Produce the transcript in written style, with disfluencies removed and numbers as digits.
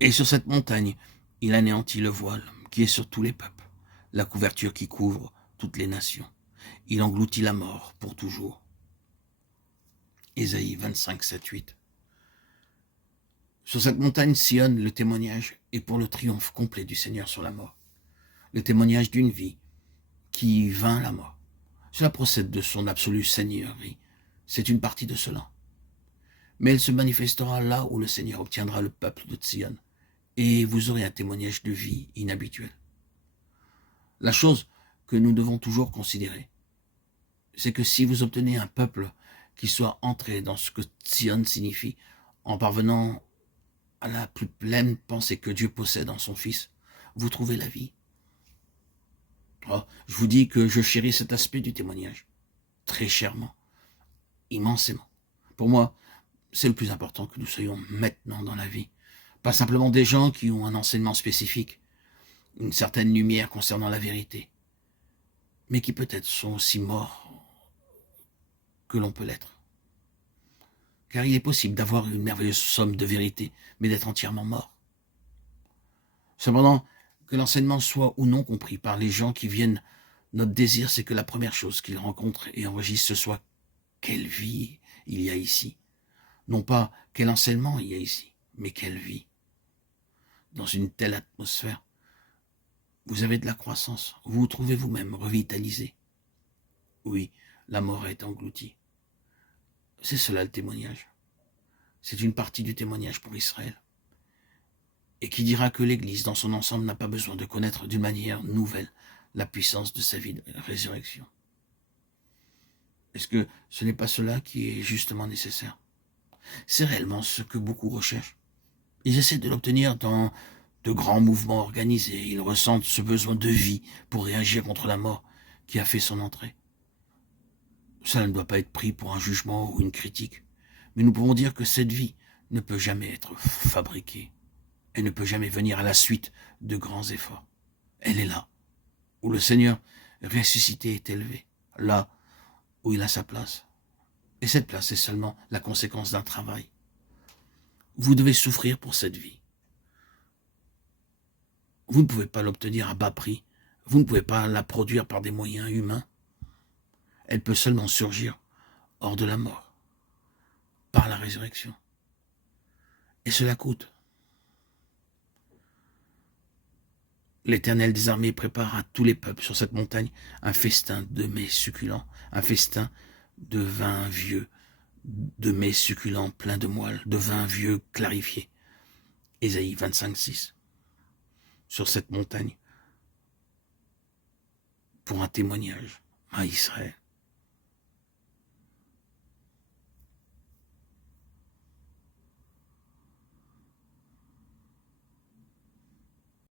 Et sur cette montagne, il anéantit le voile qui est sur tous les peuples, la couverture qui couvre toutes les nations. Il engloutit la mort pour toujours. Ésaïe 25, 7, 8. Sur cette montagne sillonne le témoignage et pour le triomphe complet du Seigneur sur la mort. Le témoignage d'une vie qui vainc la mort. Cela procède de son absolue seigneurie. C'est une partie de cela. Mais elle se manifestera là où le Seigneur obtiendra le peuple de Sion. Et vous aurez un témoignage de vie inhabituel. La chose que nous devons toujours considérer, c'est que si vous obtenez un peuple qui soit entré dans ce que Sion signifie, en parvenant à la plus pleine pensée que Dieu possède en son Fils, vous trouvez la vie. Oh, je vous dis que je chéris cet aspect du témoignage, très chèrement, immensément. Pour moi, c'est le plus important que nous soyons maintenant dans la vie. Pas simplement des gens qui ont un enseignement spécifique, une certaine lumière concernant la vérité, mais qui peut-être sont aussi morts que l'on peut l'être. Car il est possible d'avoir une merveilleuse somme de vérité, mais d'être entièrement mort. Cependant, que l'enseignement soit ou non compris par les gens qui viennent, notre désir, c'est que la première chose qu'ils rencontrent et enregistrent, ce soit quelle vie il y a ici. Non pas quel enseignement il y a ici, mais quelle vie. Dans une telle atmosphère, vous avez de la croissance, vous vous trouvez vous-même revitalisé. Oui, la mort est engloutie. C'est cela le témoignage. C'est une partie du témoignage pour Israël. Et qui dira que l'Église dans son ensemble n'a pas besoin de connaître d'une manière nouvelle la puissance de sa vie de résurrection. Est-ce que ce n'est pas cela qui est justement nécessaire? C'est réellement ce que beaucoup recherchent. Ils essaient de l'obtenir dans de grands mouvements organisés. Ils ressentent ce besoin de vie pour réagir contre la mort qui a fait son entrée. Cela ne doit pas être pris pour un jugement ou une critique. Mais nous pouvons dire que cette vie ne peut jamais être fabriquée. Elle ne peut jamais venir à la suite de grands efforts. Elle est là, où le Seigneur ressuscité est élevé, là où il a sa place. Et cette place est seulement la conséquence d'un travail. Vous devez souffrir pour cette vie. Vous ne pouvez pas l'obtenir à bas prix. Vous ne pouvez pas la produire par des moyens humains. Elle peut seulement surgir hors de la mort, par la résurrection. Et cela coûte. L'Éternel des armées prépare à tous les peuples sur cette montagne un festin de mets succulents, un festin de vin vieux, de mets succulents pleins de moelle, de vin vieux clarifié. Ésaïe 25, 6. Sur cette montagne, pour un témoignage à Israël.